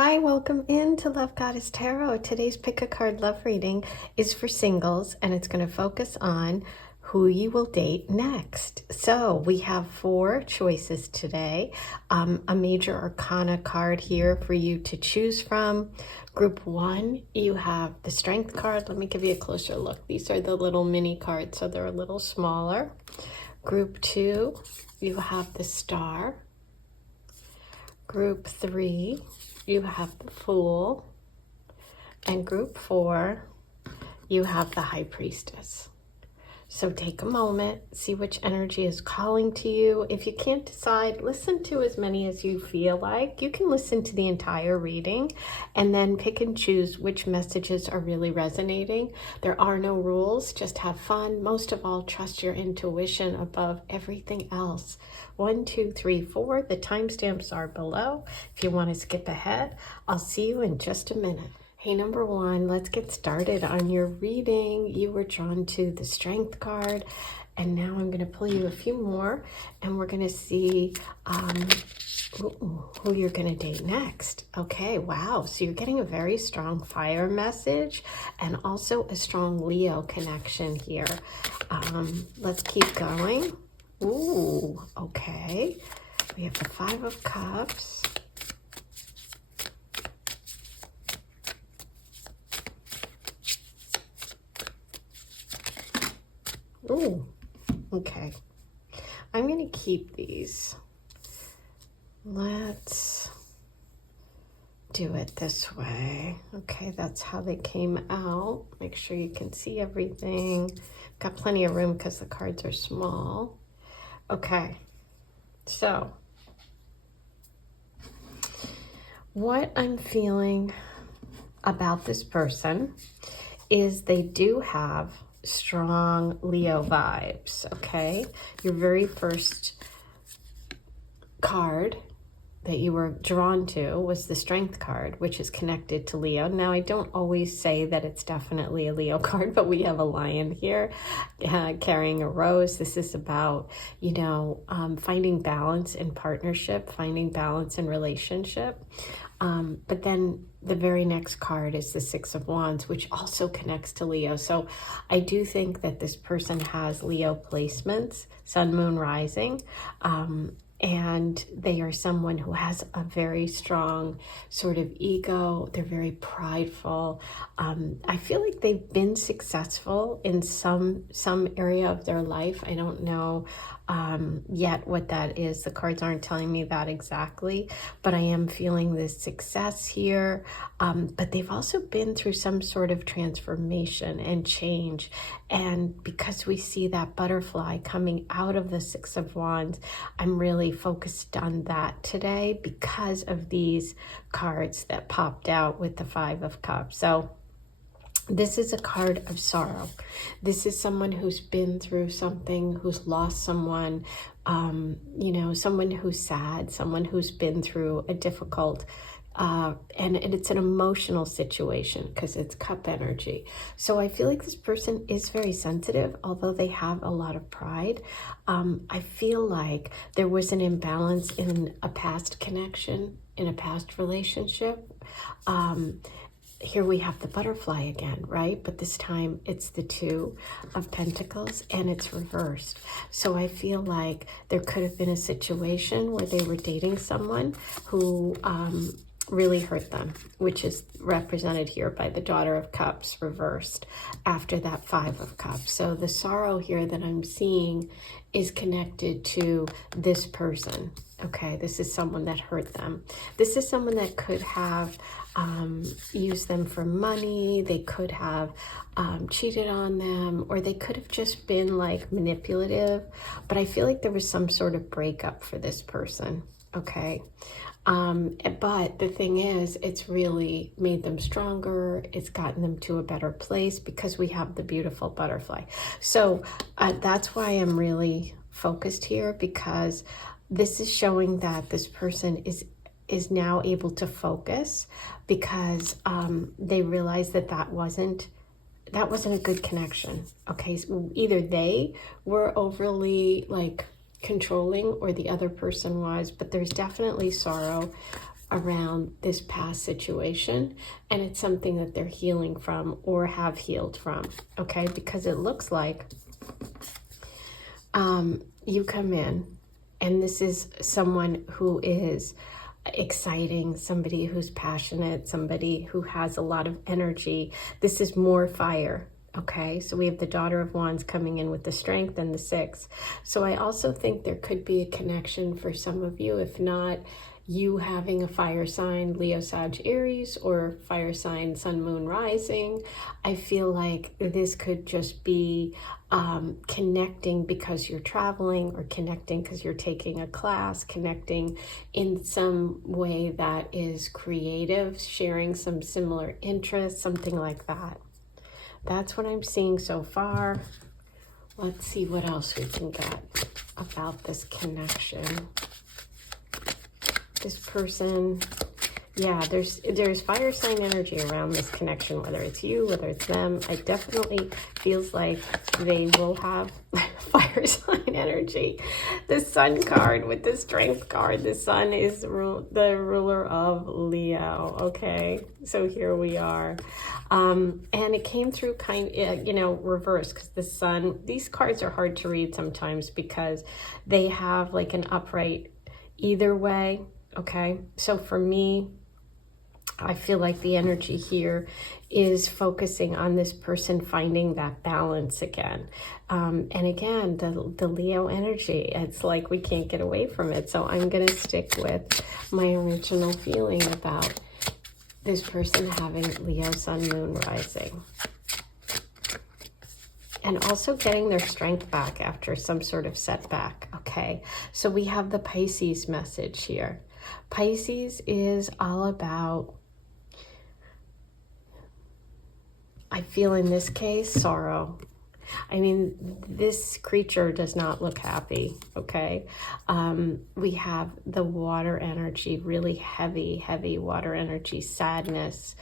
Hi, welcome into Love Goddess Tarot. Today's pick a card love reading is for singles, and it's going to focus on who you will date next. So we have 4 choices today. A major arcana card here for you to choose from. Group 1, you have the Strength card. Let me give you a closer look. These are the little mini cards, so they're a little smaller. Group 2, you have the Star. Group 3, you have the Fool. And group 4, you have the High Priestess. So take a moment, see which energy is calling to you. If you can't decide, listen to as many as you feel like. You can listen to the entire reading and then pick and choose which messages are really resonating. There are no rules, just have fun. Most of all, trust your intuition above everything else. 1, 2, 3, 4. The timestamps are below. If you want to skip ahead, I'll see you in just a minute. Hey, number 1, let's get started on your reading. You were drawn to the Strength card, and now I'm going to pull you a few more, and we're going to see who you're going to date next. Okay, wow. So you're getting a very strong fire message and also a strong Leo connection here. Let's keep going. Ooh, okay. We have the 5 of Cups. Ooh, okay. I'm going to keep these. Let's do it this way. Okay, that's how they came out. Make sure you can see everything. Got plenty of room because the cards are small. Okay, so what I'm feeling about this person is they do have strong Leo vibes, okay? Your very first card that you were drawn to was the Strength card, which is connected to Leo. Now, I don't always say that it's definitely a Leo card, but we have a lion here carrying a rose. This is about, you know, finding balance in partnership, finding balance in relationship. But then the very next card is the 6 of Wands, which also connects to Leo. So I do think that this person has Leo placements, Sun, Moon, Rising, and they are someone who has a very strong sort of ego. They're very prideful. I feel like they've been successful in some area of their life. I don't know yet what that is. The cards aren't telling me that exactly, but I am feeling this success here. But they've also been through some sort of transformation and change. And because we see that butterfly coming out of the 6 of Wands, I'm really focused on that today because of these cards that popped out with the 5 of Cups. So this is a card of sorrow. This is someone who's been through something, who's lost someone, you know, someone who's sad, someone who's been through a difficult, and it's an emotional situation because it's cup energy. So I feel like this person is very sensitive, although they have a lot of pride. I feel like there was an imbalance in a past connection, in a past relationship. Here we have the butterfly again, right? But this time it's the 2 of Pentacles and it's reversed. So I feel like there could have been a situation where they were dating someone who really hurt them, which is represented here by the Daughter of Cups reversed after that 5 of Cups. So the sorrow here that I'm seeing is connected to this person. Okay, this is someone that hurt them. This is someone that could have used them for money. They could have cheated on them, or they could have just been like manipulative. But I feel like there was some sort of breakup for this person. Okay. But the thing is, it's really made them stronger. It's gotten them to a better place because we have the beautiful butterfly. So that's why I'm really focused here, because this is showing that this person is now able to focus because they realize that that wasn't a good connection. Okay, so either they were overly like controlling or the other person was, but there's definitely sorrow around this past situation, and it's something that they're healing from or have healed from, okay? Because it looks like you come in, and this is someone who is exciting, somebody who's passionate, somebody who has a lot of energy. This is more fire. Okay, so we have the Daughter of Wands coming in with the Strength and the 6. So I also think there could be a connection for some of you, if not you having a fire sign, Leo, Sag, Aries, or fire sign, Sun, Moon, Rising. I feel like this could just be connecting because you're traveling, or connecting because you're taking a class, connecting in some way that is creative, sharing some similar interests, something like that. That's what I'm seeing so far. Let's see what else we can get about this connection. This person, yeah, there's fire sign energy around this connection, whether it's you, whether it's them. It definitely feels like they will have fire sign energy. The Sun card with the Strength card. The Sun is the ruler of Leo, okay? So here we are. And it came through kind of, you know, reverse, because the Sun, these cards are hard to read sometimes because they have like an upright either way, okay? So for me, I feel like the energy here is focusing on this person finding that balance again. And again, the Leo energy, it's like we can't get away from it. So I'm going to stick with my original feeling about this person having Leo, Sun, Moon, Rising. And also getting their strength back after some sort of setback, okay? So we have the Pisces message here. Pisces is all about, I feel in this case, sorrow. I mean, this creature does not look happy, okay? We have the water energy, really heavy water energy, sadness,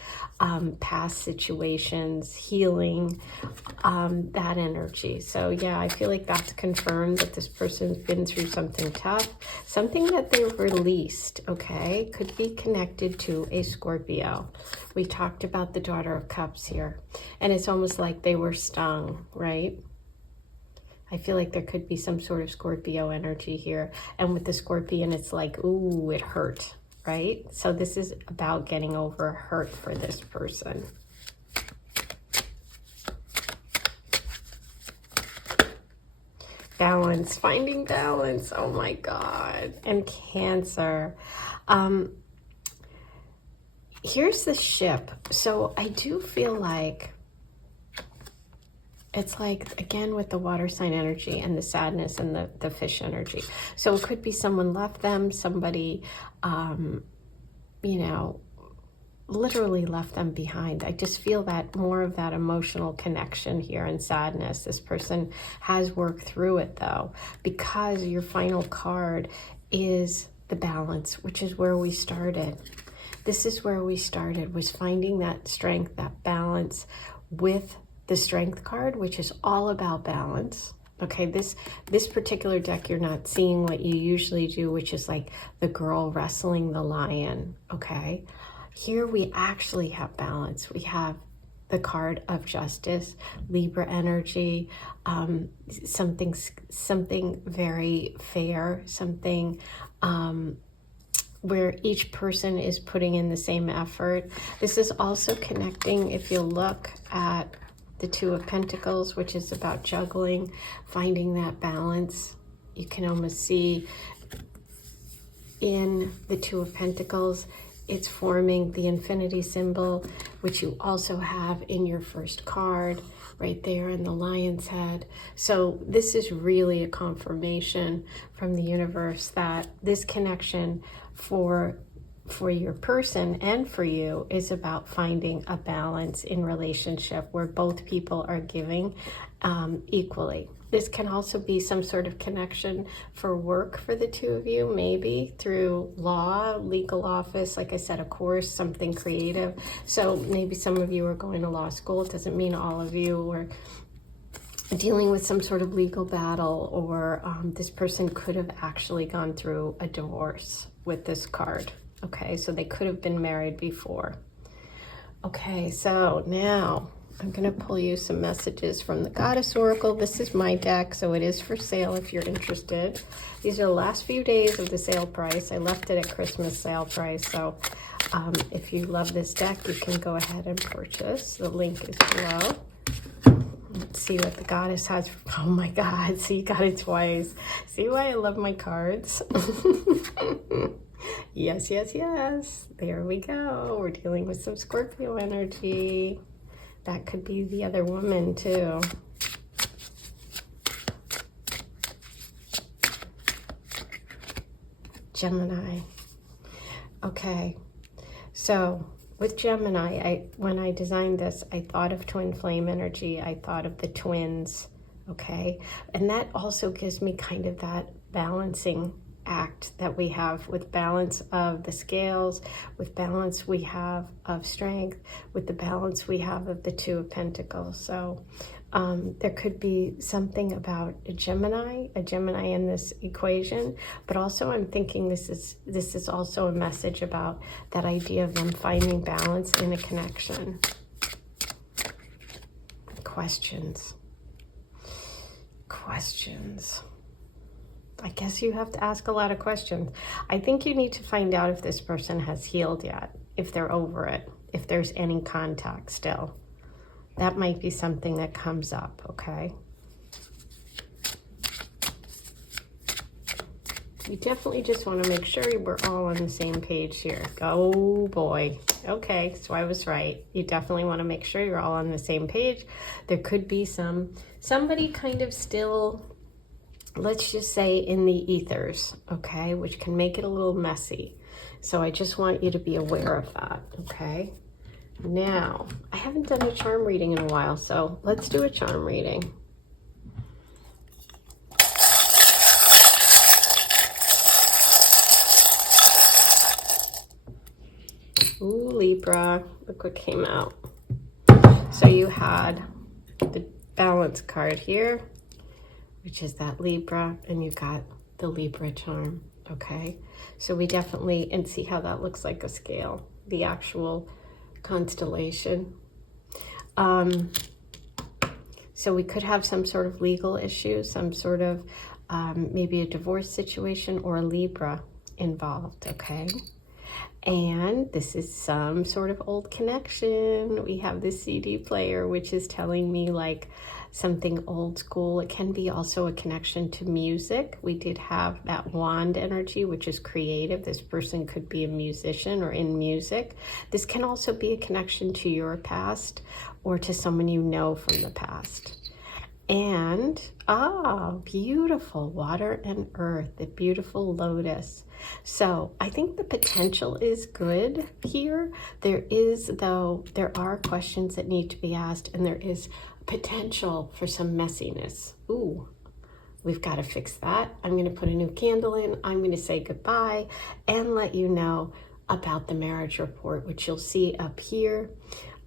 past situations, healing, that energy. So yeah, I feel like that's confirmed that this person's been through something tough, something that they've released, okay? Could be connected to a Scorpio. We talked about the Daughter of Cups here, and it's almost like they were stung, right? I feel like there could be some sort of Scorpio energy here. And with the Scorpion, it's like, ooh, it hurt, right? So this is about getting over hurt for this person. Balance, finding balance. Oh my God. And Cancer. Here's the Ship. So I do feel like it's like, again, with the water sign energy and the sadness and the fish energy. So it could be someone left them, somebody, you know, literally left them behind. I just feel that more of that emotional connection here and sadness. This person has worked through it though, because your final card is the Balance, which is where we started. This is where we started, was finding that strength, that balance with the Strength card, which is all about balance. Okay, this particular deck, you're not seeing what you usually do, which is like the girl wrestling the lion, okay? Here we actually have balance. We have the card of Justice, Libra energy, something very fair, something where each person is putting in the same effort. This is also connecting, if you look at the Two of Pentacles, which is about juggling, finding that balance. You can almost see in the Two of Pentacles, it's forming the infinity symbol, which you also have in your first card right there in the lion's head. So this is really a confirmation from the universe that this connection for your person and for you is about finding a balance in relationship where both people are giving equally. This can also be some sort of connection for work for the two of you, maybe through law, legal office, like I said, a course, something creative. So maybe some of you are going to law school. It doesn't mean all of you are dealing with some sort of legal battle, or this person could have actually gone through a divorce with this card. Okay, so they could have been married before. Okay, so now I'm going to pull you some messages from the Goddess Oracle. This is my deck, so it is for sale if you're interested. These are the last few days of the sale price. I left it at Christmas sale price, so if you love this deck, you can go ahead and purchase. The link is below. Let's see what the Goddess has. Oh my God, see, you got it twice. See why I love my cards? Yes, yes, yes. There we go. We're dealing with some Scorpio energy. That could be the other woman too. Gemini. Okay. So with Gemini, when I designed this, I thought of twin flame energy. I thought of the twins. Okay. And that also gives me kind of that balancing act that we have, with balance of the scales, with balance we have of strength, with the balance we have of the Two of Pentacles. So there could be something about a Gemini in this equation, but also I'm thinking this is also a message about that idea of them finding balance in a connection. Questions. I guess you have to ask a lot of questions. I think you need to find out if this person has healed yet, if they're over it, if there's any contact still. That might be something that comes up, okay? You definitely just want to make sure we're all on the same page here. Oh boy. Okay, so I was right. You definitely want to make sure you're all on the same page. There could be somebody kind of still, let's just say, in the ethers, okay, which can make it a little messy. So I just want you to be aware of that, okay? Now, I haven't done a charm reading in a while, so let's do a charm reading. Ooh, Libra, look what came out. So you had the balance card here, which is that Libra, and you got the Libra charm, okay? So we definitely, and see how that looks like a scale, the actual constellation. So we could have some sort of legal issue, some sort of maybe a divorce situation or a Libra involved, okay? And this is some sort of old connection. We have the CD player, which is telling me like something old school. It can be also a connection to music. We did have that wand energy, which is creative. This person could be a musician or in music. This can also be a connection to your past or to someone you know from the past. And, beautiful water and earth, the beautiful lotus. So I think the potential is good here. There are questions that need to be asked, and there is potential for some messiness. Ooh, we've got to fix that. I'm going to put a new candle in. I'm going to say goodbye and let you know about the marriage report, which you'll see up here.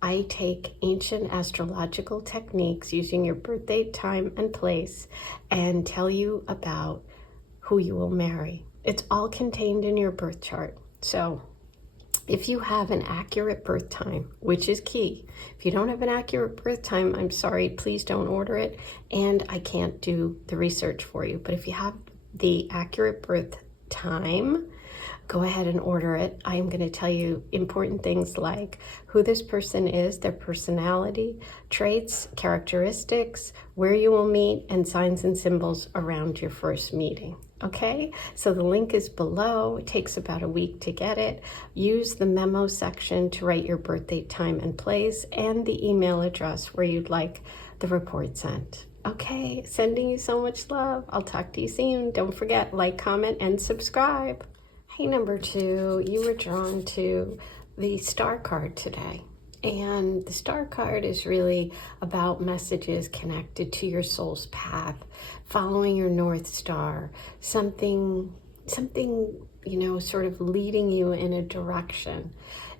I take ancient astrological techniques using your birth date, time, and place and tell you about who you will marry. It's all contained in your birth chart. So if you have an accurate birth time, which is key, if you don't have an accurate birth time, I'm sorry, please don't order it, and I can't do the research for you. But if you have the accurate birth time, go ahead and order it. I'm going to tell you important things like who this person is, their personality, traits, characteristics, where you will meet, and signs and symbols around your first meeting. Okay, so the link is below. It takes about a week to get it. Use the memo section to write your birth date, time, and place, and the email address where you'd like the report sent. Okay, sending you so much love. I'll talk to you soon. Don't forget, like, comment, and subscribe. Hey, number 2, you were drawn to the star card today. And the star card is really about messages connected to your soul's path, following your North Star, something, sort of leading you in a direction.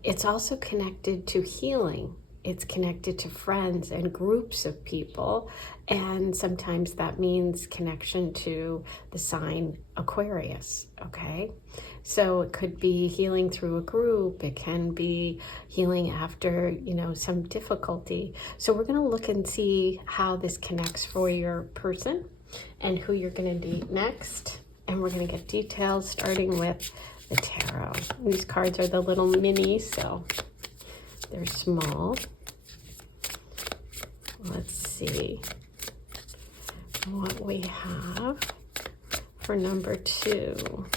It's also connected to healing, It's connected to friends and groups of people. And sometimes that means connection to the sign Aquarius, okay? So it could be healing through a group. It can be healing after, you know, some difficulty. So we're going to look and see how this connects for your person and who you're going to date next. And we're going to get details starting with the tarot. These cards are the little minis, so they're small. Let's see what we have for number 2.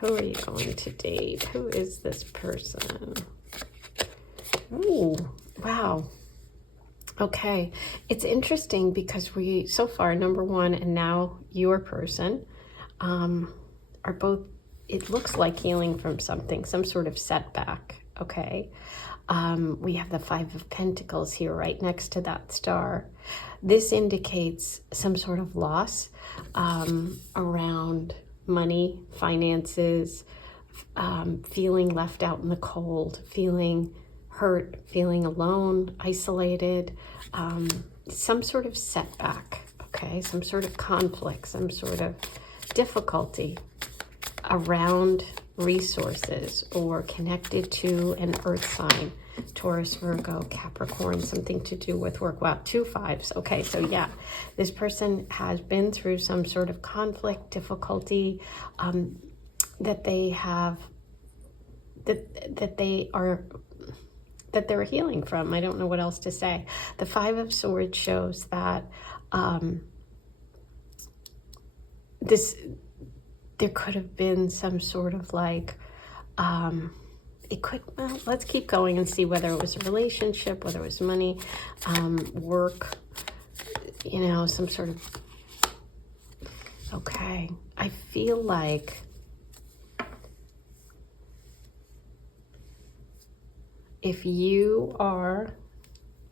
Who are you going to date? Who is this person? Oh, wow. Okay. It's interesting because we, so far, number 1 and now your person, are both, it looks like healing from something, some sort of setback, okay? We have the 5 of Pentacles here right next to that star. This indicates some sort of loss around money, finances, feeling left out in the cold, feeling hurt, feeling alone, isolated, some sort of setback, okay? Some sort of conflict, some sort of difficulty around resources or connected to an earth sign, Taurus, Virgo, Capricorn, something to do with work. Wow, 2 5s. Okay, so yeah, this person has been through some sort of conflict, difficulty that they have, that they're healing from. I don't know what else to say. The 5 of Swords shows that there could have been some sort of like, it could, well, let's keep going and see whether it was a relationship, whether it was money, work, you know, some sort of, okay. I feel like if you are,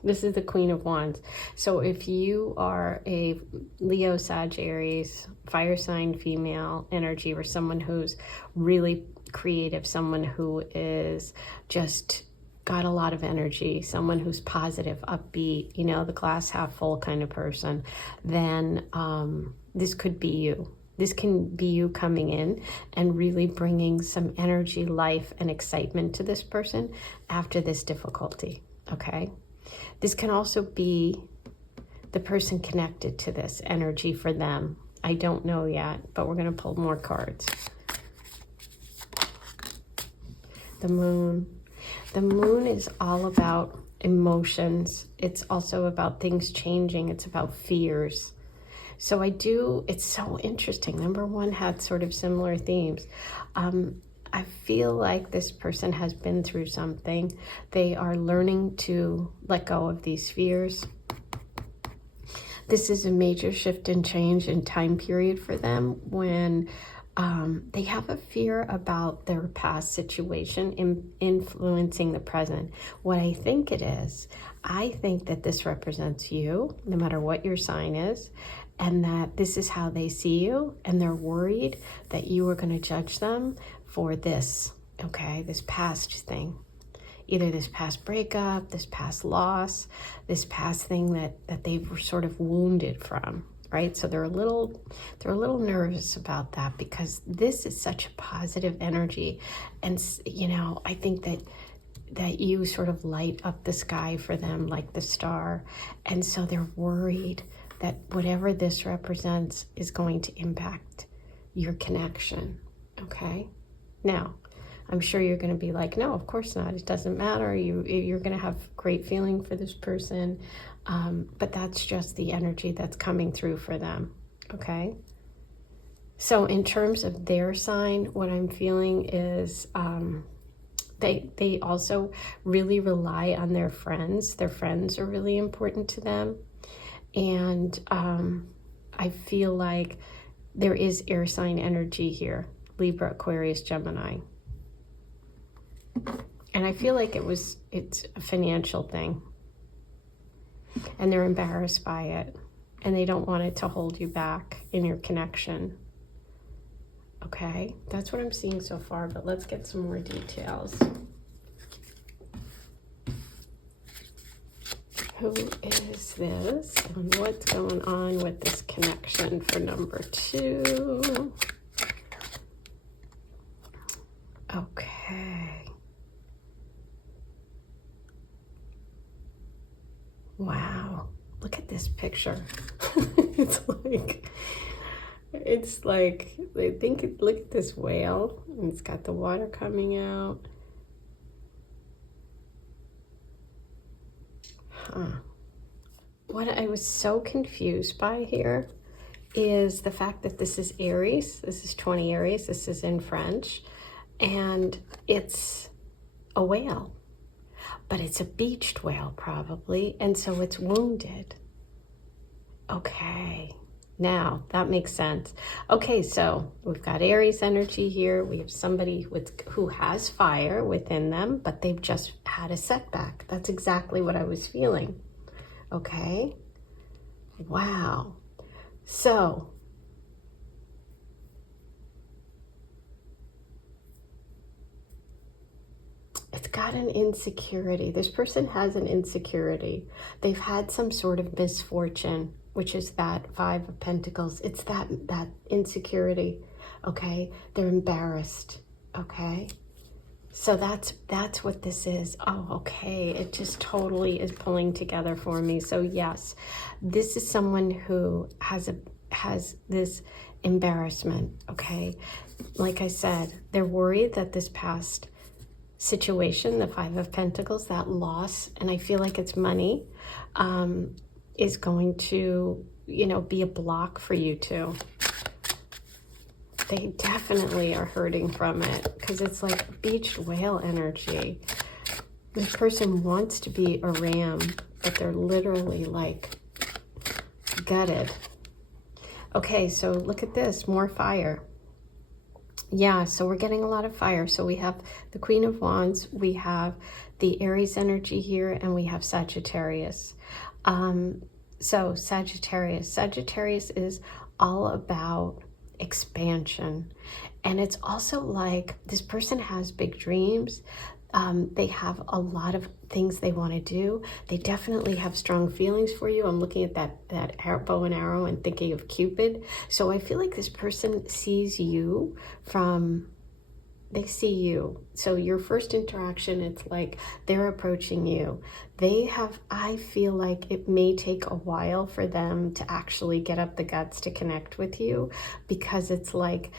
this is the Queen of Wands. So if you are a Leo, Sag, Aries, fire sign, female energy, or someone who's really creative, someone who is just got a lot of energy, someone who's positive, upbeat, you know, the glass half full kind of person, then this could be you. This can be you coming in and really bringing some energy, life, and excitement to this person after this difficulty, okay? This can also be the person connected to this energy for them. I don't know yet, but we're going to pull more cards. The Moon. The Moon is all about emotions. It's also about things changing. It's about fears. So it's so interesting. Number 1 had sort of similar themes. I feel like this person has been through something. They are learning to let go of these fears. This is a major shift and change in time period for them when they have a fear about their past situation influencing the present. What I think it is, I think that this represents you, no matter what your sign is, and that this is how they see you, and they're worried that you are going to judge them for this, okay, this past thing. Either this past breakup, this past loss, this past thing that they were sort of wounded from, right? So they're a little nervous about that because this is such a positive energy. And, you know, I think that you sort of light up the sky for them like the star. And so they're worried that whatever this represents is going to impact your connection, okay? Now, I'm sure you're going to be like, no, of course not. It doesn't matter. You're going to have great feeling for this person. But that's just the energy that's coming through for them, okay? So in terms of their sign, what I'm feeling is they also really rely on their friends. Their friends are really important to them. And I feel like there is air sign energy here. Libra, Aquarius, Gemini. And I feel like it's a financial thing. And they're embarrassed by it. And they don't want it to hold you back in your connection. Okay, that's what I'm seeing so far, but let's get some more details. Who is this? And what's going on with this connection for number 2? Okay. Wow. Look at this picture. it's like, I think, look at this whale. And it's got the water coming out. What I was so confused by here is the fact that this is Aries. This is 20 Aries. This is in French. And it's a whale. But it's a beached whale, probably. And so it's wounded. Okay. Now, that makes sense. Okay, so we've got Aries energy here. We have somebody who has fire within them, but they've just had a setback. That's exactly what I was feeling. Okay. Wow. So, it's got an insecurity. This person has an insecurity. They've had some sort of misfortune, which is that 5 of Pentacles. It's that insecurity, okay? They're embarrassed, okay? So that's what this is. Oh, okay. It just totally is pulling together for me. So yes, this is someone who has this embarrassment, okay? Like I said, they're worried that this past situation, the 5 of Pentacles, that loss, and I feel like it's money, is going to, be a block for you two. They definitely are hurting from it because it's like beached whale energy. This person wants to be a ram, but they're literally like gutted. Okay, so look at this, more fire. Yeah, so we're getting a lot of fire. So we have the Queen of Wands, we have the Aries energy here, and we have Sagittarius. So Sagittarius is all about expansion. And it's also like this person has big dreams. They have a lot of things they want to do. They definitely have strong feelings for you. I'm looking at that bow and arrow and thinking of Cupid. So I feel like this person sees you they see you. So your first interaction, it's like they're approaching you. I feel like it may take a while for them to actually get up the guts to connect with you because it's like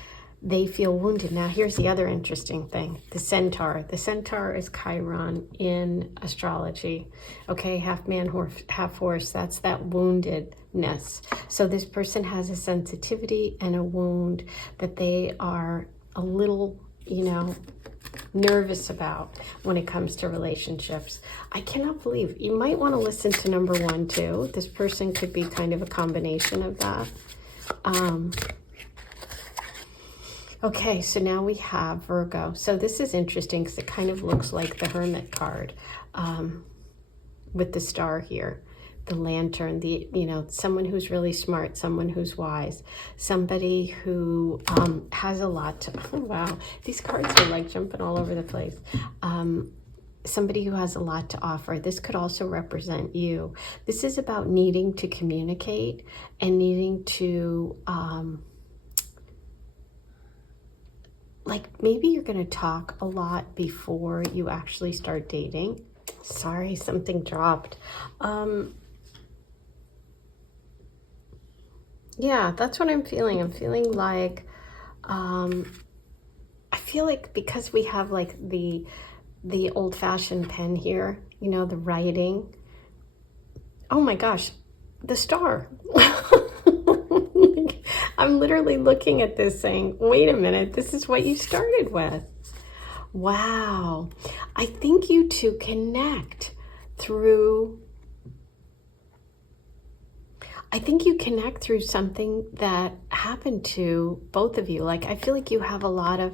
they feel wounded. Now, here's the other interesting thing. The centaur. The centaur is Chiron in astrology. Okay, half man, half horse. That's that woundedness. So this person has a sensitivity and a wound that they are a little, nervous about when it comes to relationships. I cannot believe. You might want to listen to number 1 too. This person could be kind of a combination of that. Okay, so now we have Virgo. So this is interesting because it kind of looks like the Hermit card with the star here, the lantern, someone who's really smart, someone who's wise, somebody who has a lot to, oh, wow, these cards are like jumping all over the place. Somebody who has a lot to offer. This could also represent you. This is about needing to communicate and needing to, maybe you're going to talk a lot before you actually start dating. Sorry, something dropped. Yeah, that's what I'm feeling. I'm feeling like, I feel like because we have like the old-fashioned pen here, the writing. Oh my gosh, the star. I'm literally looking at this saying, wait a minute, this is what you started with. Wow. I think you two connect through something that happened to both of you. Like, I feel like you have a lot of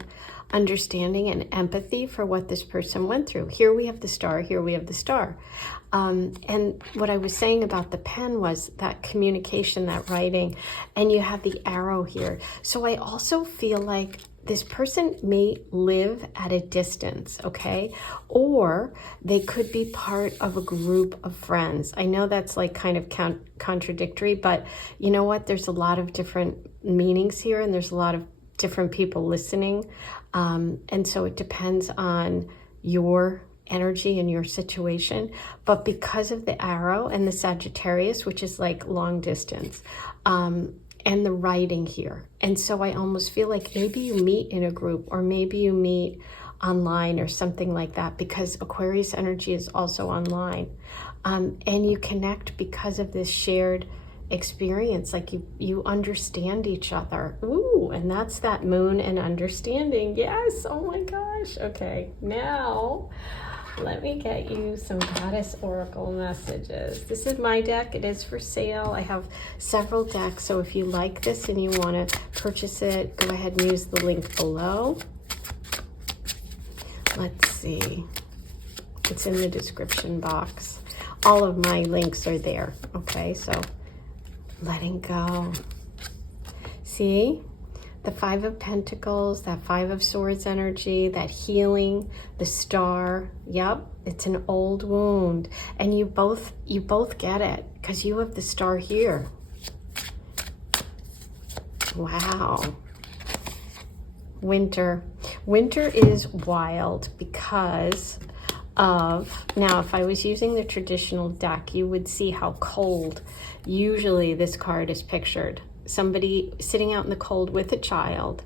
understanding and empathy for what this person went through. Here we have the star, here we have the star. And what I was saying about the pen was that communication, that writing, and you have the arrow here. So I also feel like this person may live at a distance, okay? Or they could be part of a group of friends. I know that's like kind of contradictory, but you know what? There's a lot of different meanings here, and there's a lot of different people listening. And so it depends on your energy and your situation. But because of the arrow and the Sagittarius, which is like long distance, and the writing here. And so I almost feel like maybe you meet in a group, or maybe you meet online or something like that, because Aquarius energy is also online. And you connect because of this shared experience, like you understand each other. Ooh, and that's that moon and understanding. Yes, oh my gosh. Okay, now let me get you some goddess oracle messages. This is my deck. It is for sale. I have several decks, so if you like this and you want to purchase it, go ahead and use the link below. Let's see. It's in the description box. All of my links are there. Okay, so letting go. See? The Five of Pentacles, that Five of Swords energy, that healing, the star. Yep, it's an old wound. And you both get it, because you have the star here. Wow. Winter. Winter is wild because of, now if I was using the traditional deck, you would see how cold usually this card is pictured. Somebody sitting out in the cold with a child,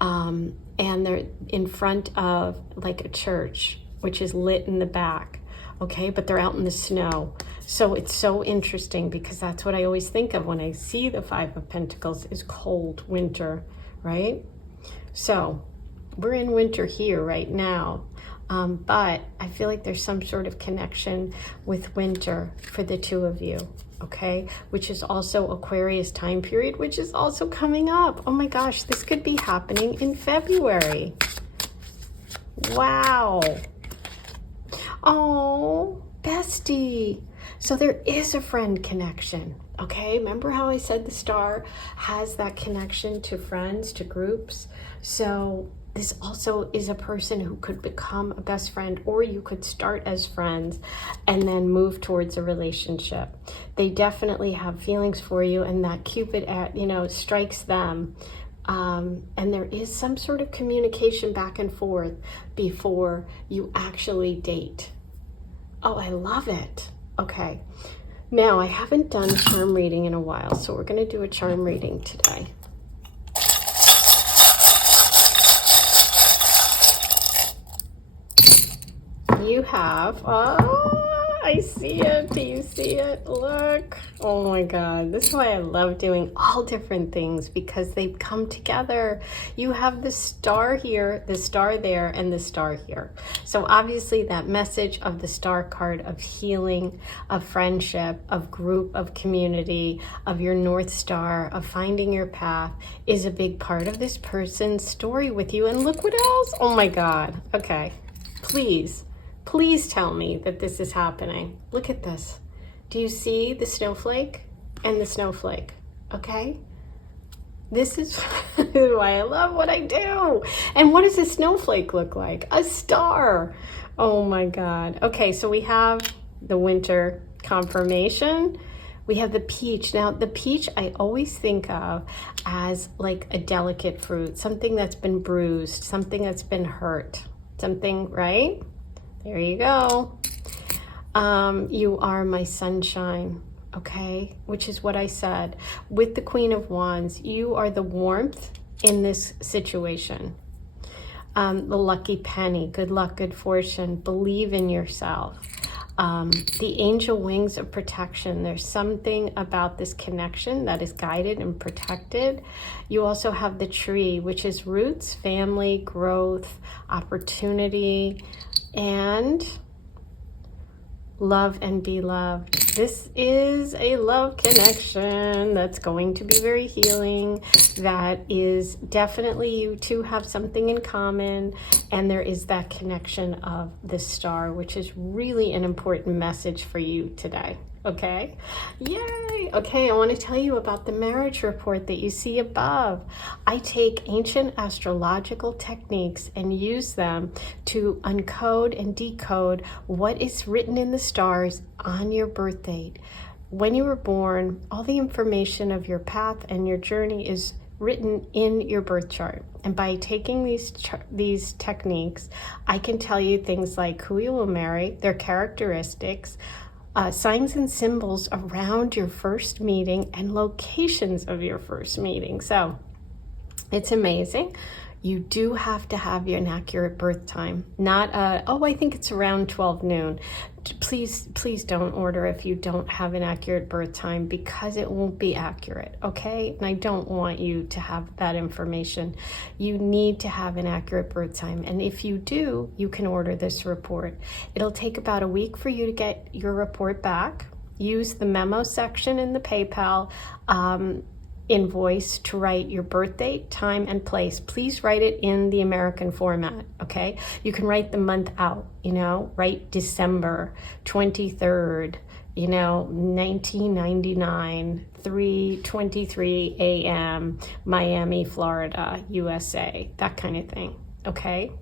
and they're in front of like a church, which is lit in the back, okay? But they're out in the snow. So it's so interesting, because that's what I always think of when I see the Five of Pentacles, is cold winter, right? So we're in winter here right now, but I feel like there's some sort of connection with winter for the two of you. Okay, which is also Aquarius time period, which is also coming up. Oh my gosh, this could be happening in February. Wow. Oh, bestie. So there is a friend connection. Okay, remember how I said the star has that connection to friends, to groups? So this also is a person who could become a best friend, or you could start as friends and then move towards a relationship. They definitely have feelings for you, and that Cupid, strikes them. And there is some sort of communication back and forth before you actually date. Oh, I love it. Okay. Now, I haven't done charm reading in a while, so we're going to do a charm reading today. You have, oh, I see it. Do you see it? Look. Oh my God. This is why I love doing all different things, because they come together. You have the star here, the star there, and the star here. So obviously that message of the star card of healing, of friendship, of group, of community, of your North Star, of finding your path is a big part of this person's story with you. And look what else. Oh my God. Okay. Please tell me that this is happening. Look at this. Do you see the snowflake and the snowflake? Okay? This is why I love what I do. And what does a snowflake look like? A star. Oh my God. Okay, so we have the winter confirmation. We have the peach. Now, the peach I always think of as like a delicate fruit, something that's been bruised, something that's been hurt, something, right? There you go. You are my sunshine, okay? Which is what I said. With the Queen of Wands, you are the warmth in this situation. The lucky penny, good luck, good fortune, believe in yourself. The angel wings of protection. There's something about this connection that is guided and protected. You also have the tree, which is roots, family, growth, opportunity, and love and be loved. This is a love connection that's going to be very healing. That is definitely, you two have something in common, and there is that connection of the star, which is really an important message for you today. Okay, yay. Okay, I want to tell you about the marriage report that you see above. I take ancient astrological techniques and use them to uncode and decode what is written in the stars on your birth date. When you were born, all the information of your path and your journey is written in your birth chart. And by taking these techniques, I can tell you things like who you will marry, their characteristics, signs and symbols around your first meeting, and locations of your first meeting. So it's amazing. You do have to have an accurate birth time, not oh, I think it's around 12 noon. Please don't order if you don't have an accurate birth time, because it won't be accurate, okay? And I don't want you to have that information. You need to have an accurate birth time. And if you do, you can order this report. It'll take about a week for you to get your report back. Use the memo section in the PayPal invoice to write your birth date, time, and place. Please write it in the American format, okay? You can write the month out, write December 23rd, 1999, 3:23 a.m., Miami, Florida, USA, that kind of thing, okay?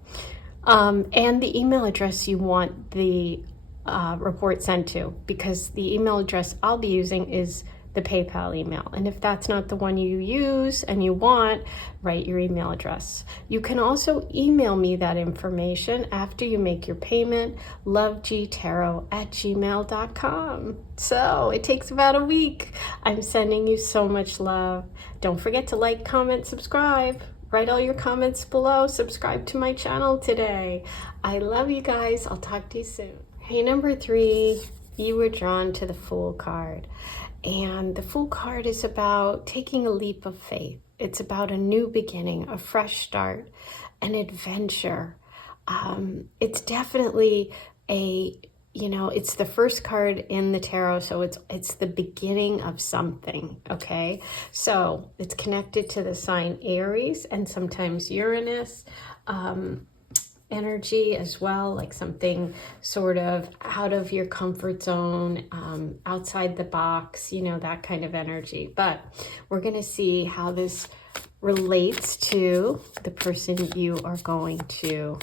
And the email address you want the report sent to, because the email address I'll be using is the PayPal email. And if that's not the one you use and you want, write your email address. You can also email me that information after you make your payment, lovegtarot@gmail.com. So it takes about a week. I'm sending you so much love. Don't forget to like, comment, subscribe. Write all your comments below. Subscribe to my channel today. I love you guys. I'll talk to you soon. Hey, number 3, you were drawn to the Fool card. And the Fool card is about taking a leap of faith. It's about a new beginning, a fresh start, an adventure. It's definitely it's the first card in the tarot, so it's the beginning of something, okay? So it's connected to the sign Aries and sometimes Uranus. Energy as well, like something sort of out of your comfort zone, outside the box, that kind of energy. But we're going to see how this relates to the person you are going to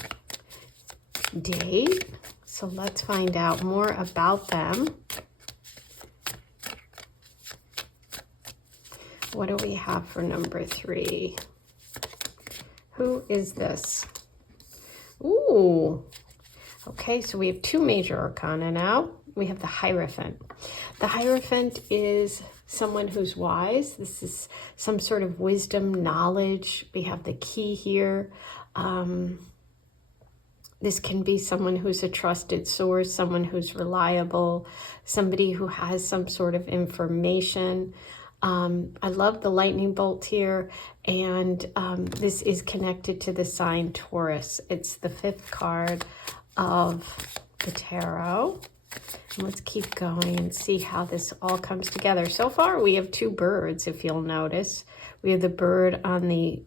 date. So let's find out more about them. What do we have for number 3? Who is this? Ooh, okay, so we have 2 major arcana now. We have the Hierophant. The Hierophant is someone who's wise. This is some sort of wisdom, knowledge. We have the key here. This can be someone who's a trusted source, someone who's reliable, somebody who has some sort of information. I love the lightning bolt here, and this is connected to the sign Taurus. It's the 5th card of the tarot. And let's keep going and see how this all comes together. So far, we have 2 birds, if you'll notice. We have the bird on the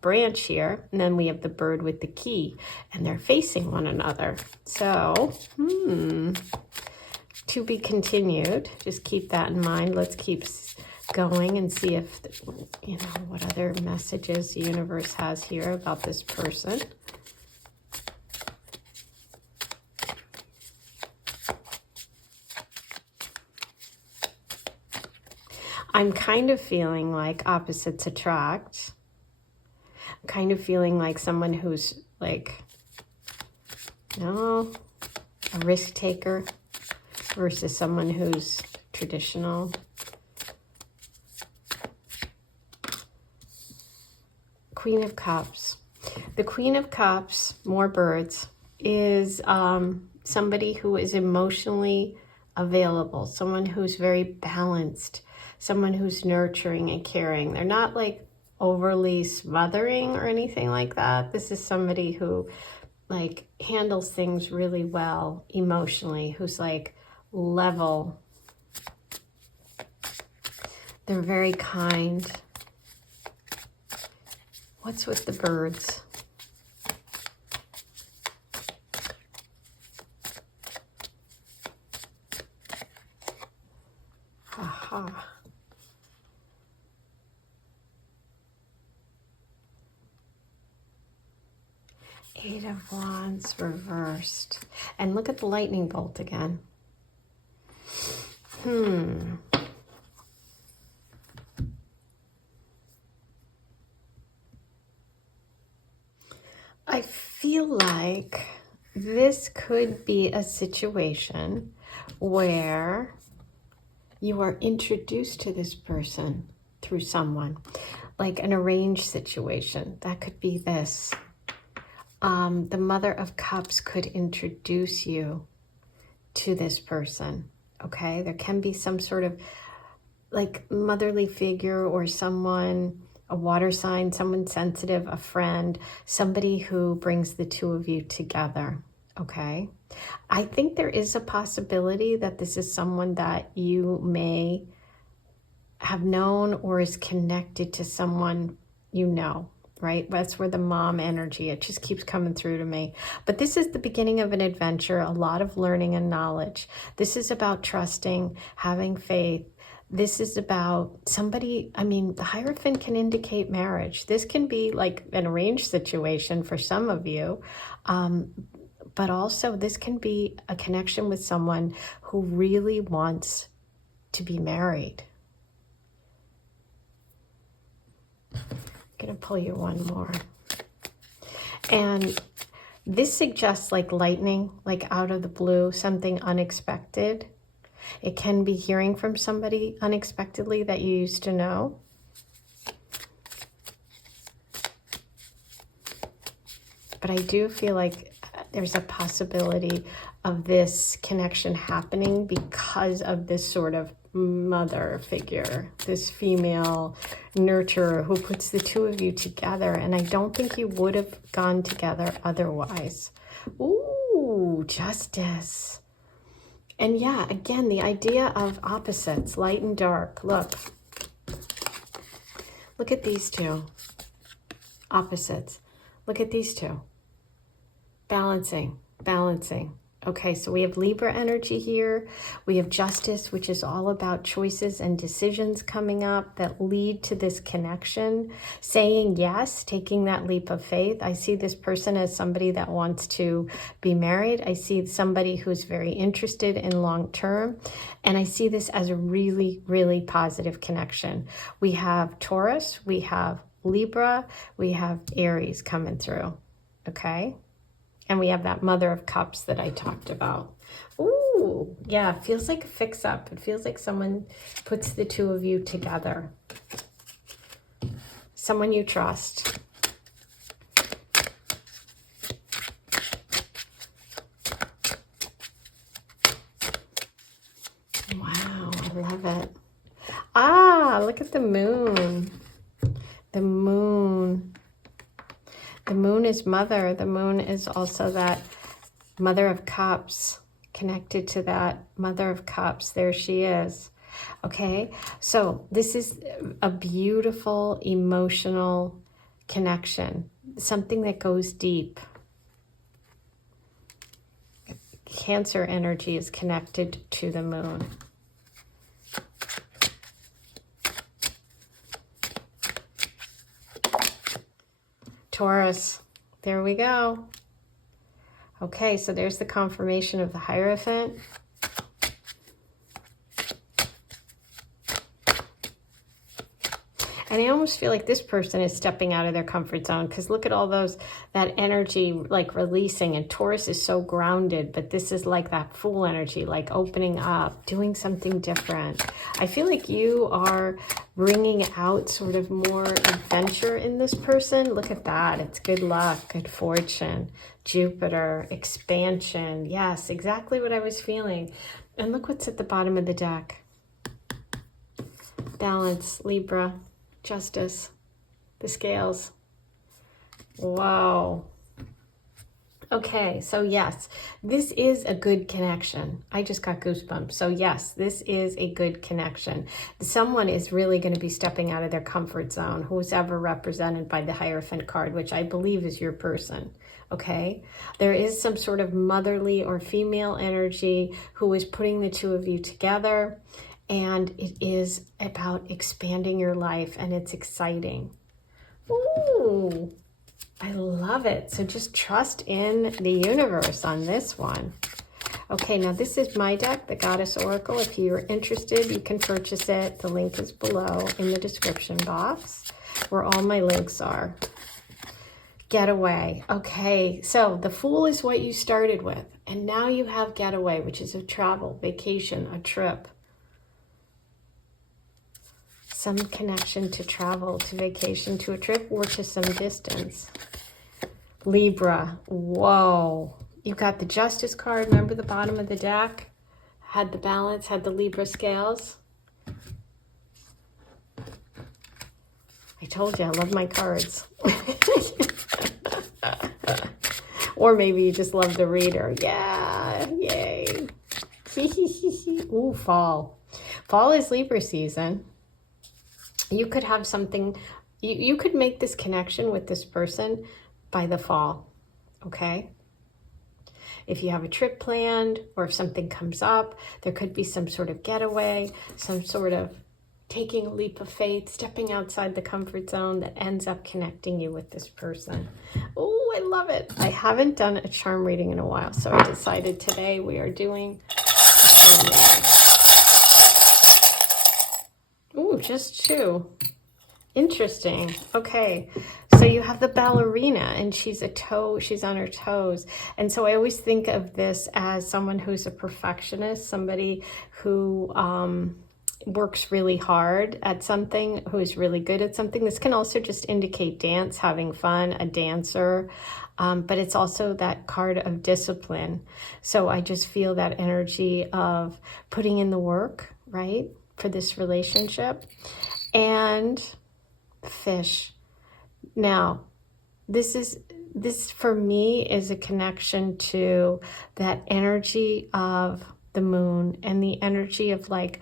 branch here, and then we have the bird with the key, and they're facing one another. So, to be continued. Just keep that in mind. Let's keep going and see if, what other messages the universe has here about this person. I'm kind of feeling like opposites attract. I'm kind of feeling like someone who's like, a risk taker versus someone who's traditional. Queen of Cups. The Queen of Cups, more birds, is somebody who is emotionally available, someone who's very balanced, someone who's nurturing and caring. They're not like overly smothering or anything like that. This is somebody who like handles things really well emotionally, who's like level. They're very kind. What's with the birds? Ha. Eight of Wands reversed. And look at the lightning bolt again. I feel like this could be a situation where you are introduced to this person through someone, like an arranged situation. That could be this. The Mother of Cups could introduce you to this person, okay? There can be some sort of like motherly figure or someone, a water sign, someone sensitive, a friend, somebody who brings the two of you together, okay? I think there is a possibility that this is someone that you may have known or is connected to someone you know, right? That's where the mom energy, it just keeps coming through to me. But this is the beginning of an adventure, a lot of learning and knowledge. This is about trusting, having faith. This is about somebody, I mean, the Hierophant can indicate marriage. This can be like an arranged situation for some of you, but also this can be a connection with someone who really wants to be married. I'm going to pull you one more. And this suggests like lightning, like out of the blue, something unexpected. It can be hearing from somebody unexpectedly that you used to know. But I do feel like there's a possibility of this connection happening because of this sort of mother figure, this female nurturer who puts the two of you together. And I don't think you would have gone together otherwise. Ooh, Justice. And yeah, again, the idea of opposites, light and dark. Look at these two opposites. Look at these two. Balancing. Okay, so we have Libra energy here. We have Justice, which is all about choices and decisions coming up that lead to this connection. Saying yes, taking that leap of faith. I see this person as somebody that wants to be married. I see somebody who's very interested in long term. And I see this as a really, really positive connection. We have Taurus, we have Libra, we have Aries coming through, okay? And we have that Mother of Cups that I talked about. Ooh, yeah, it feels like a fix-up. It feels like someone puts the two of you together. Someone you trust. Wow, I love it. Ah, look at the moon. The moon. The moon is mother. The moon is also that Mother of Cups, connected to that Mother of Cups. There she is. Okay, so this is a beautiful emotional connection, something that goes deep. Cancer energy is connected to the moon. Taurus, there we go. Okay, so there's the confirmation of the Hierophant. And I almost feel like this person is stepping out of their comfort zone, because look at all those, that energy like releasing, and Taurus is so grounded, but this is like that Fool energy, like opening up, doing something different. I feel like you are bringing out sort of more adventure in this person. Look at that. It's good luck, good fortune, Jupiter, expansion. Yes, exactly what I was feeling. And look what's at the bottom of the deck. Balance, Libra. Justice, the scales. Wow. Okay, so yes, this is a good connection. I just got goosebumps. So yes, this is a good connection. Someone is really going to be stepping out of their comfort zone, who's ever represented by the Hierophant card, which I believe is your person. Okay, there is some sort of motherly or female energy who is putting the two of you together. and it is about expanding your life, and it's exciting. Ooh, I love it. So just trust in the universe on this one. Okay, now this is my deck, the Goddess Oracle. If you're interested, you can purchase it. The link is below in the description box, where all my links are. Getaway. Okay, so the Fool is what you started with, and now you have getaway, which is a travel, vacation, a trip. Some connection to travel, to vacation, to a trip, or to some distance. Libra. Whoa. You got the Justice card. Remember the bottom of the deck? Had the balance, had the Libra scales. I told you, I love my cards. Or maybe you just love the reader. Yeah, yay. Ooh, fall. Fall is Libra season. You could have something, you could make this connection with this person by the fall, okay? If you have a trip planned, or if something comes up, there could be some sort of getaway, some sort of taking a leap of faith, stepping outside the comfort zone that ends up connecting you with this person. Oh, I love it. I haven't done a charm reading in a while, so I decided today we are doing a charm reading. Ooh, just 2. Interesting. Okay. So you have the ballerina, and she's on her toes. And so I always think of this as someone who's a perfectionist, somebody who works really hard at something, who's really good at something. This can also just indicate dance, having fun, a dancer. But it's also that card of discipline. So I just feel that energy of putting in the work, right, for this relationship. And fish. Now, this for me is a connection to that energy of the moon and the energy of like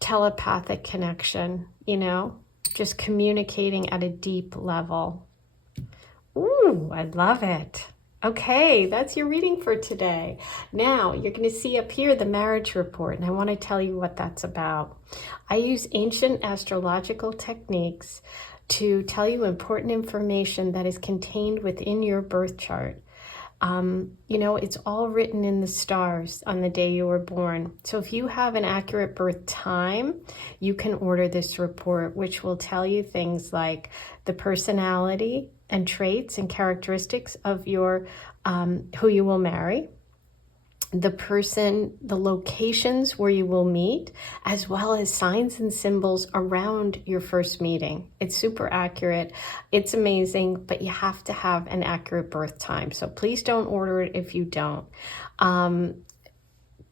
telepathic connection, you know, just communicating at a deep level. Ooh, I love it. Okay, that's your reading for today. Now, you're going to see up here the marriage report, and I want to tell you what that's about. I use ancient astrological techniques to tell you important information that is contained within your birth chart. You know, it's all written in the stars on the day you were born. So if you have an accurate birth time, you can order this report, which will tell you things like the personality and traits and characteristics of your who you will marry, the person, the locations where you will meet, as well as signs and symbols around your first meeting. It's super accurate. It's amazing, but you have to have an accurate birth time. So please don't order it if you don't.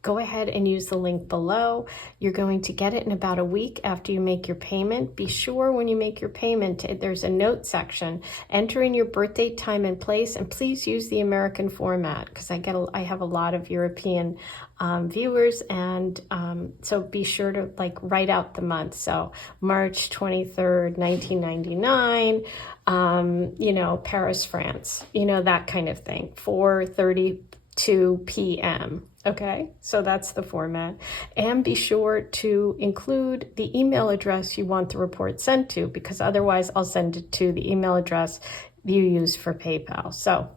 Go ahead and use the link below. You're going to get it in about a week after you make your payment. Be sure when you make your payment, there's a note section. Enter in your birth date, time, and place, and please use the American format, because I have a lot of European viewers, and so be sure to like write out the month. So March 23rd, 1999, you know, Paris, France, you know, that kind of thing, 4:32 p.m. Okay, so that's the format. And be sure to include the email address you want the report sent to, because otherwise I'll send it to the email address you use for PayPal. So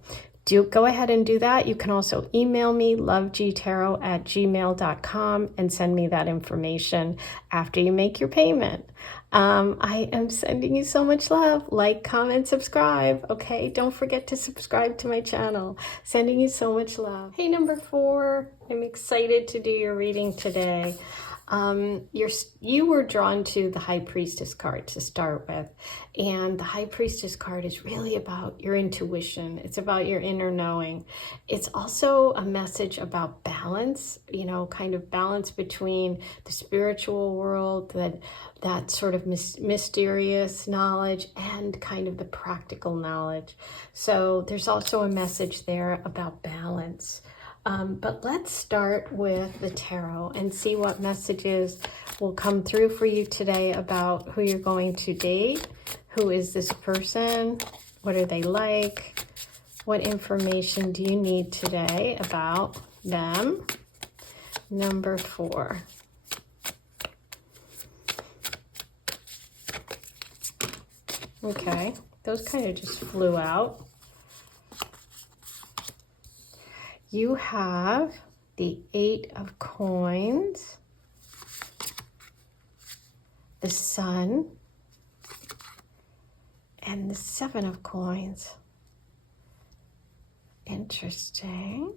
go ahead and do that. You can also email me, lovegtarot@gmail.com, and send me that information after you make your payment. I am sending you so much love. Like, comment, subscribe. Okay, don't forget to subscribe to my channel. Sending you so much love. Hey, number 4, I'm excited to do your reading today. You were drawn to the High Priestess card to start with, and the High Priestess card is really about your intuition. It's about your inner knowing. It's also a message about balance, you know, kind of balance between the spiritual world, that sort of mysterious knowledge, and kind of the practical knowledge. So there's also a message there about balance. But let's start with the tarot and see what messages will come through for you today about who you're going to date. Who is this person? What are they like? What information do you need today about them? Number 4. Okay, those kind of just flew out. You have the 8 of Coins, the Sun, and the 7 of Coins. Interesting.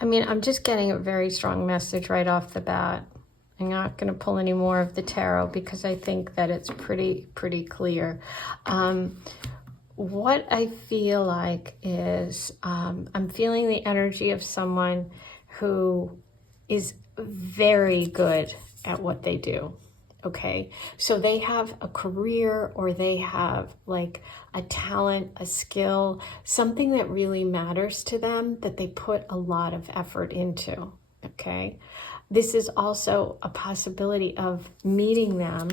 I mean, I'm just getting a very strong message right off the bat. I'm not going to pull any more of the tarot because I think that it's pretty clear. What I feel like is I'm feeling the energy of someone who is very good at what they do. Okay, so they have a career, or they have like a talent, a skill, something that really matters to them that they put a lot of effort into. Okay, this is also a possibility of meeting them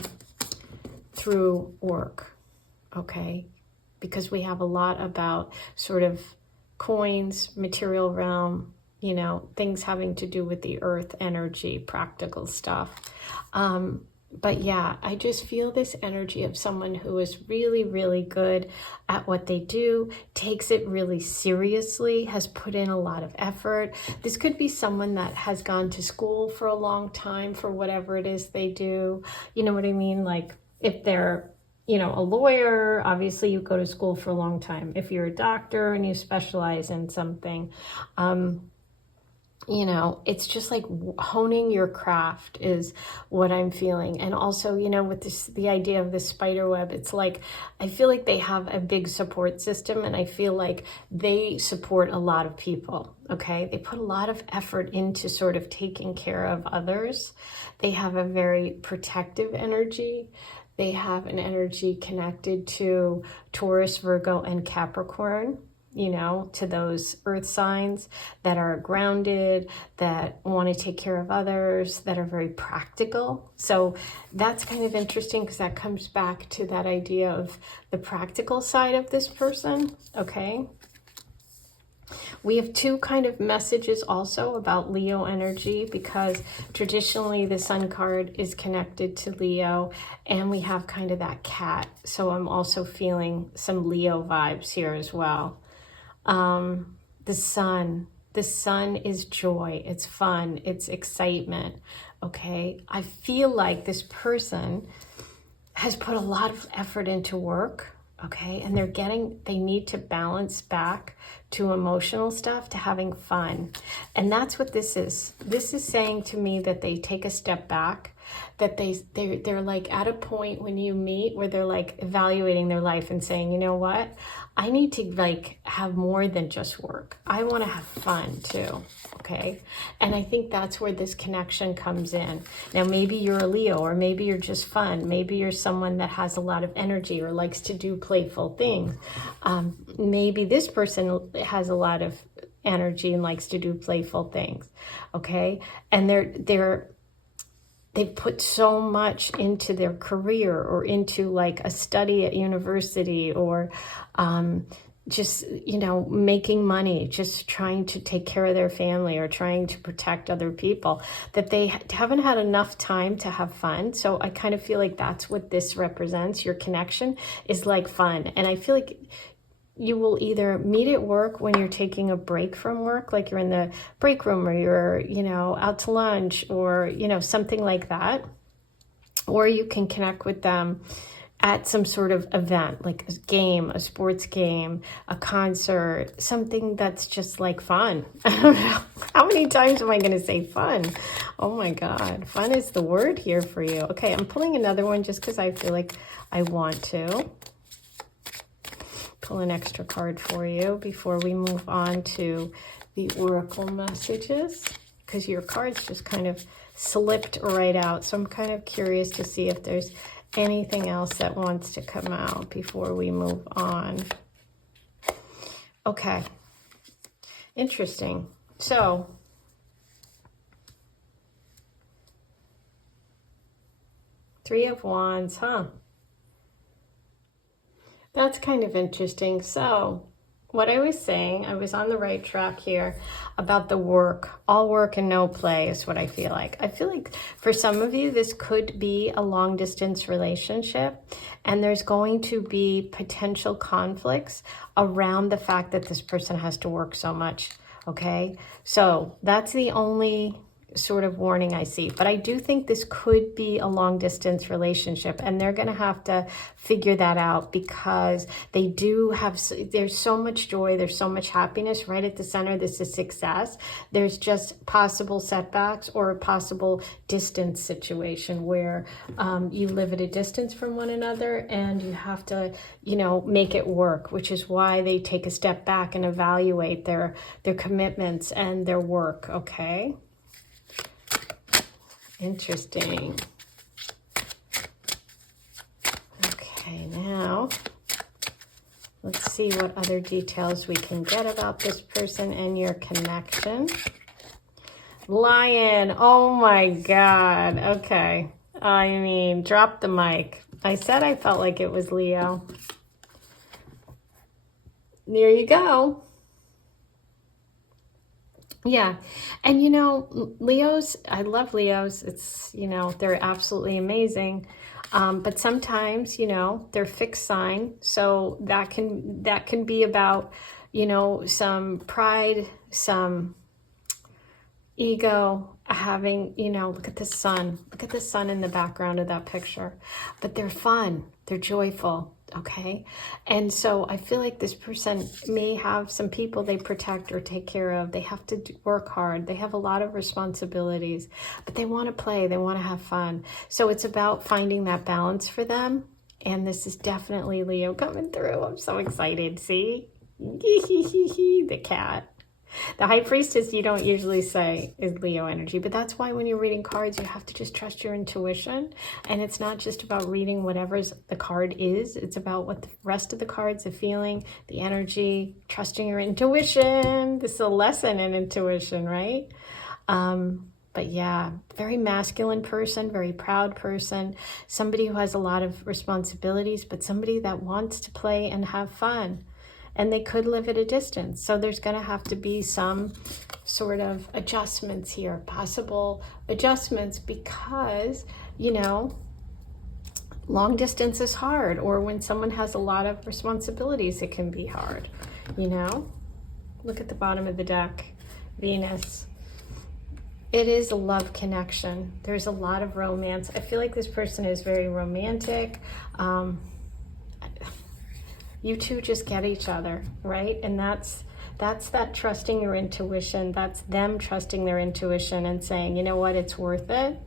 through work. Okay, because we have a lot about sort of coins, material realm, you know, things having to do with the earth energy, practical stuff. But yeah, I just feel this energy of someone who is really good at what they do, takes it really seriously, has put in a lot of effort. This could be someone that has gone to school for a long time for whatever it is they do. You know what I mean? Like if they're, you know, a lawyer, obviously you go to school for a long time. If you're a doctor and you specialize in something, you know, it's just like honing your craft is what I'm feeling. And also, you know, with this, the idea of the spider web, it's like, I feel like they have a big support system, and I feel like they support a lot of people. Okay. They put a lot of effort into sort of taking care of others. They have a very protective energy. They have an energy connected to Taurus, Virgo, and Capricorn, you know, to those earth signs that are grounded, that want to take care of others, that are very practical. So that's kind of interesting because that comes back to that idea of the practical side of this person. Okay. We have two kind of messages also about Leo energy, because traditionally the Sun card is connected to Leo, and we have kind of that cat. So I'm also feeling some Leo vibes here as well. The sun is joy, it's fun, it's excitement. Okay, I feel like this person has put a lot of effort into work. Okay, and they need to balance back to emotional stuff, to having fun. And that's what this is. This is saying to me that they take a step back, that they're like at a point when you meet where they're like evaluating their life and saying, you know what, I need to like have more than just work. I want to have fun too. Okay. And I think that's where this connection comes in. Now, maybe you're a Leo, or maybe you're just fun. Maybe you're someone that has a lot of energy or likes to do playful things. Maybe this person has a lot of energy and likes to do playful things. Okay. And they've put so much into their career, or into like a study at university, or just, you know, making money, just trying to take care of their family, or trying to protect other people, that they haven't had enough time to have fun. So I kind of feel like that's what this represents. Your connection is like fun. And I feel like you will either meet at work when you're taking a break from work, like you're in the break room, or you're, you know, out to lunch, or, you know, something like that. Or you can connect with them at some sort of event, like a game, a sports game, a concert, something that's just like fun. I don't know. How many times am I going to say fun? Oh my God. Fun is the word here for you. Okay, I'm pulling another one just because I feel like I want to. Pull an extra card for you before we move on to the oracle messages, because your cards just kind of slipped right out. So I'm kind of curious to see if there's anything else that wants to come out before we move on. Okay. Interesting. So Three of Wands, huh? That's kind of interesting. So what I was saying, I was on the right track here about the work. All work and no play is what I feel like. I feel like for some of you, this could be a long distance relationship, and there's going to be potential conflicts around the fact that this person has to work so much. Okay, so that's the only sort of warning I see. But I do think this could be a long distance relationship, and they're going to have to figure that out, because they do have, there's so much joy, there's so much happiness right at the center. This is success. There's just possible setbacks or a possible distance situation where you live at a distance from one another, and you have to, you know, make it work, which is why they take a step back and evaluate their commitments and their work. Okay. Interesting. Okay, now let's see what other details we can get about this person and your connection. Lion, oh my God. Okay, I mean, drop the mic. I said I felt like it was Leo. There you go. Yeah. And, you know, Leos, I love Leos. It's, you know, they're absolutely amazing. But sometimes, you know, they're fixed sign. So that can be about, you know, some pride, some ego, having, you know, look at the sun. Look at the sun in the background of that picture. But they're fun. They're joyful. Okay. And so I feel like this person may have some people they protect or take care of. They have to work hard. They have a lot of responsibilities, but they want to play. They want to have fun. So it's about finding that balance for them. And this is definitely Leo coming through. I'm so excited. See? The cat. The High Priestess, you don't usually say is Leo energy, but that's why when you're reading cards, you have to just trust your intuition. And it's not just about reading whatever the card is. It's about what the rest of the cards, the feeling, the energy, trusting your intuition. This is a lesson in intuition, right? But yeah, very masculine person, very proud person, somebody who has a lot of responsibilities, but somebody that wants to play and have fun. And they could live at a distance. So there's going to have to be some sort of adjustments here, possible adjustments, because, you know, long distance is hard. Or when someone has a lot of responsibilities, it can be hard, you know. Look at the bottom of the deck, Venus. It is a love connection. There's a lot of romance. I feel like this person is very romantic. You two just get each other, right? And that's that trusting your intuition. That's them trusting their intuition and saying, you know what, it's worth it,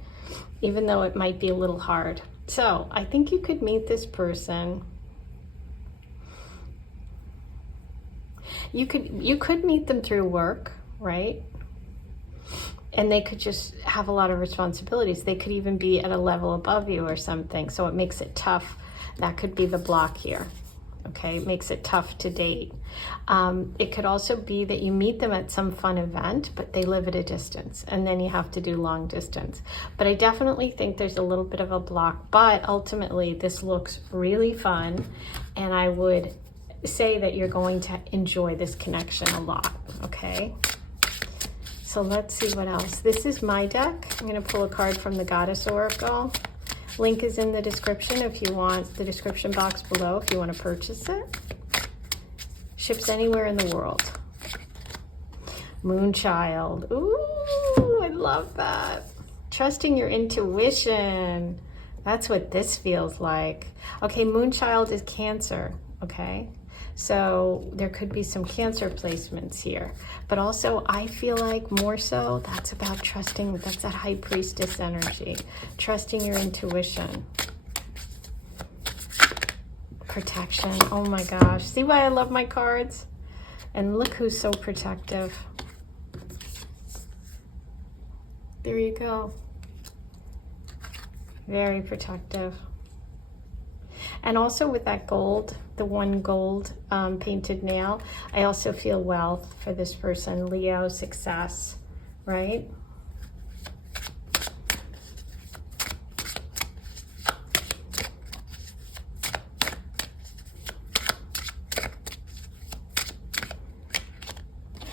even though it might be a little hard. So I think you could meet this person. You could meet them through work, right? And they could just have a lot of responsibilities. They could even be at a level above you or something. So it makes it tough. That could be the block here. Okay, it makes it tough to date. It could also be that you meet them at some fun event, but they live at a distance, and then you have to do long distance. But I definitely think there's a little bit of a block, but ultimately this looks really fun, and I would say that you're going to enjoy this connection a lot, okay? So let's see what else. This is my deck. I'm going to pull a card from the Goddess Oracle. Link is in the description if you want, the description box below if you want to purchase it. Ships anywhere in the world. Moonchild. Ooh, I love that. Trusting your intuition. That's what this feels like. Okay, Moonchild is Cancer, okay? So there could be some Cancer placements here. But also I feel like more so that's about trusting, that's that High Priestess energy. Trusting your intuition. Protection, oh my gosh. See why I love my cards? And look who's so protective. There you go. Very protective. And also with that gold, the one gold painted nail, I also feel wealth for this person. Leo, success, right?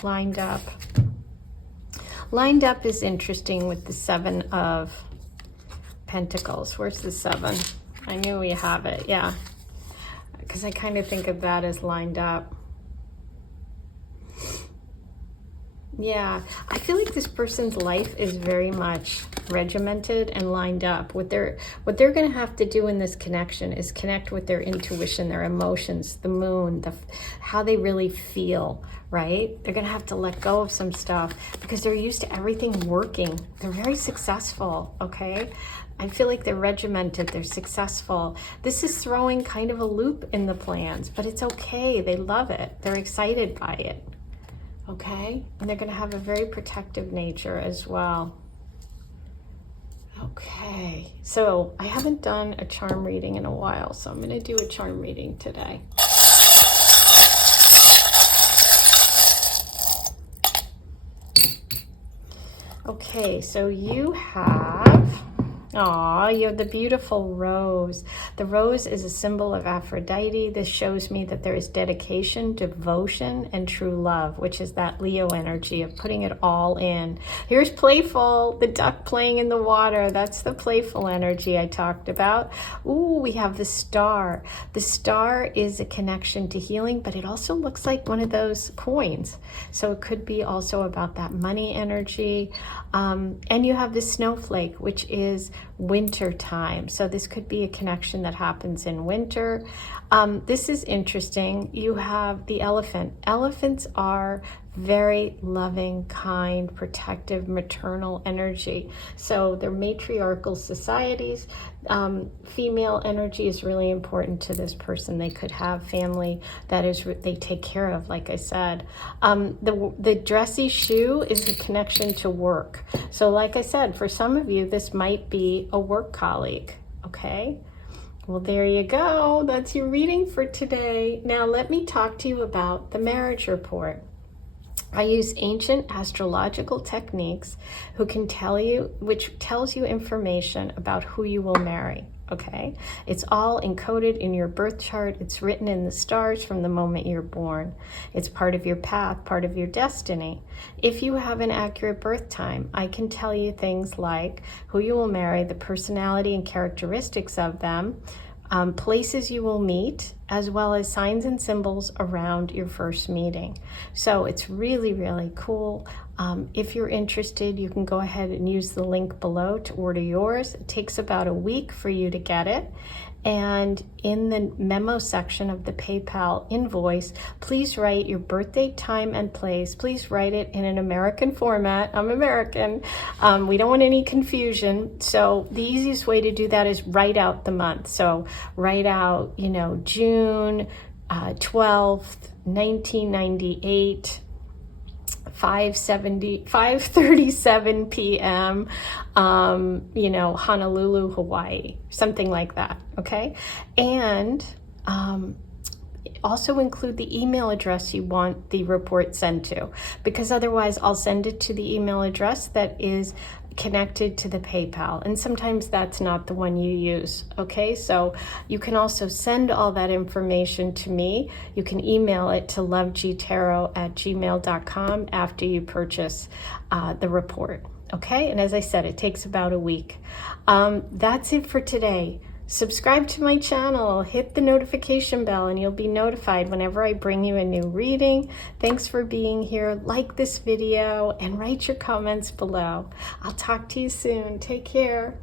lined up. Lined up is interesting with the 7 of Pentacles. Where's the 7? I knew we have it, yeah. Because I kind of think of that as lined up. Yeah, I feel like this person's life is very much regimented and lined up. What they're going to have to do in this connection is connect with their intuition, their emotions, the moon, how they really feel, right? They're going to have to let go of some stuff because they're used to everything working. They're very successful, okay? I feel like they're regimented, they're successful. This is throwing kind of a loop in the plans, but it's okay. They love it. They're excited by it. Okay, and they're going to have a very protective nature as well. Okay, so I haven't done a charm reading in a while, so I'm going to do a charm reading today. Okay, so you have... you have the beautiful rose. The rose is a symbol of Aphrodite. This shows me that there is dedication, devotion, and true love, which is that Leo energy of putting it all in. Here's playful, the duck playing in the water. That's the playful energy I talked about. Ooh, we have the star. The star is a connection to healing, but it also looks like one of those coins. So it could be also about that money energy. And you have the snowflake, which is winter time. So this could be a connection that happens in winter. This is interesting. You have the elephant. Elephants are very loving, kind, protective, maternal energy. So they're matriarchal societies. Female energy is really important to this person. They could have family that is they take care of, like I said. The dressy shoe is a connection to work. So like I said, for some of you, this might be a work colleague, okay? Well, there you go. That's your reading for today. Now let me talk to you about the marriage report. I use ancient astrological techniques which tells you information about who you will marry, okay? It's all encoded in your birth chart. It's written in the stars from the moment you're born. It's part of your path, part of your destiny. If you have an accurate birth time, I can tell you things like who you will marry, the personality and characteristics of them, places you will meet, as well as signs and symbols around your first meeting. So it's really, really cool. If you're interested, you can go ahead and use the link below to order yours. It takes about a week for you to get it. And in the memo section of the PayPal invoice, please write your birthday, time, and place. Please write it in an American format. I'm American. We don't want any confusion. So the easiest way to do that is write out the month. So write out, June 12th, 1998, 5:37 p.m. Honolulu, Hawaii, something like that. Okay, and also include the email address you want the report sent to, because otherwise I'll send it to the email address that is connected to the PayPal, and sometimes that's not the one you use. Okay, so you can also send all that information to me. You can email it to lovegoddesstarot@gmail.com after you purchase the report. Okay, and as I said, it takes about a week. That's it for today. Subscribe to my channel, hit the notification bell, and you'll be notified whenever I bring you a new reading. Thanks for being here. Like this video and write your comments below. I'll talk to you soon. Take care.